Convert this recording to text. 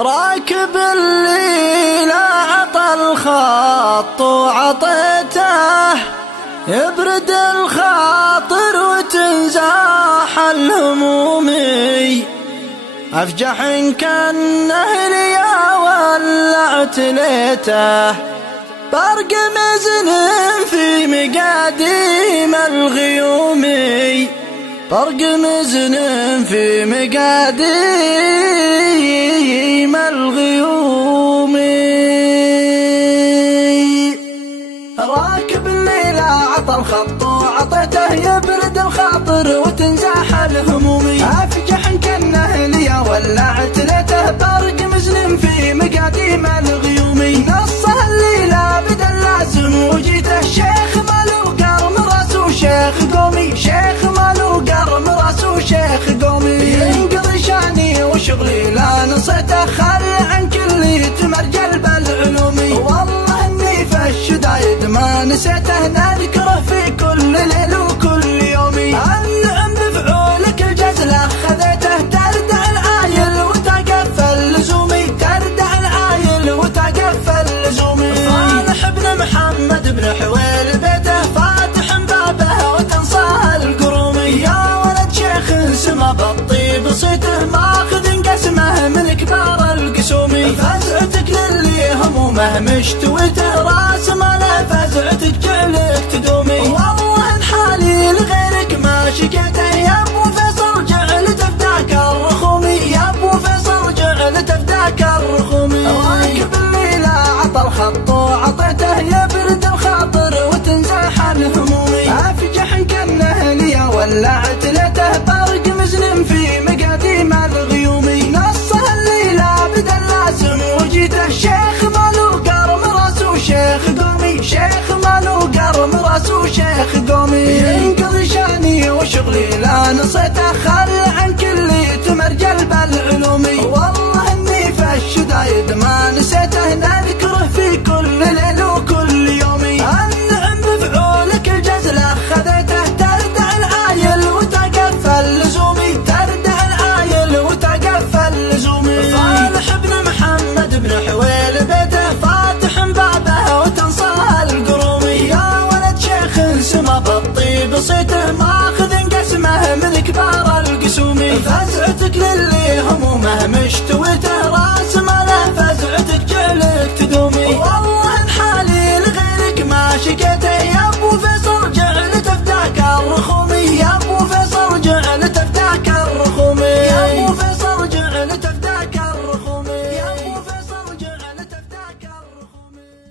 راكب اللي لا عطى الخط وعطيته يبرد الخاطر وتنزاح الهمومي. أفجح إن كان يا ولعت ليته برق مزن في مقاديم الغيومي. برق مزن في مقاديم الغيومي. راكب الليل عطى الخط وعطيته يبرد الخاطر وتنزاح الهمومي. أفجح إن كان ليا ولعت ليته برق مزن في مقاديم الغيومي. نصه الليلة بدا اللازم وجيته شيخ مالو قرم راسه شيخ قومي. شيخ مالو قرم راسه شيخ قومي. ينقضي شاني وشغلي لا نصيته خل عن كل تمرجل بالعلومي. والله اني في الشدايد ما نسيته نذكره في كل ليل وكل يومي. النعم بفعولك الجزلة خذيته تردع العايل وتقفل لزومي. تردع العايل وتقفل لزومي. صالح بن محمد بن حويل بيته فاتح بابه وتنصاه القرومي. يا ولد شيخ سما بالطيب صيته ماخذ قسمه من كبار القسومي. فزعتك للي همومه مشتويته راس ماله فزعتك جعلك تدومي. والله حالي لغيرك ما شكيته يا ابو فيصل جعلت فداك الرخومي. يا ابو فيصل جعلت فداك الرخومي. راكب الليلة عطى الخط وعطيته يبرد الخاطر وتنزاح الهمومي. أفجح إن كان ليا ولعت ليته برق مزن في مقاديم الغيومي. نصه الليلة بدا اللازم وجيته شيخ مالو قرم راسه شيخ قومي. شيخ مالو قرم راسه شيخ قومي. ينقضي شاني وشغلي لا نصيته خل عن كل تمرجل بالعلومي. والله اني في الشدايد ما نسيته نذكره في كل ليل وكل يومي. النعم بفعولك الجزلة خذيته تردع العايل وتقفل لزومي. تردع العايل وتقفل لزومي. صالح بن محمد بن حويل بيته فاتح بابه وتنصاه القرومي. يا ولد شيخ سما بالطيب صيته ماخذ قسمه من كبار القسومي. فزعتك للي همومه مشتويته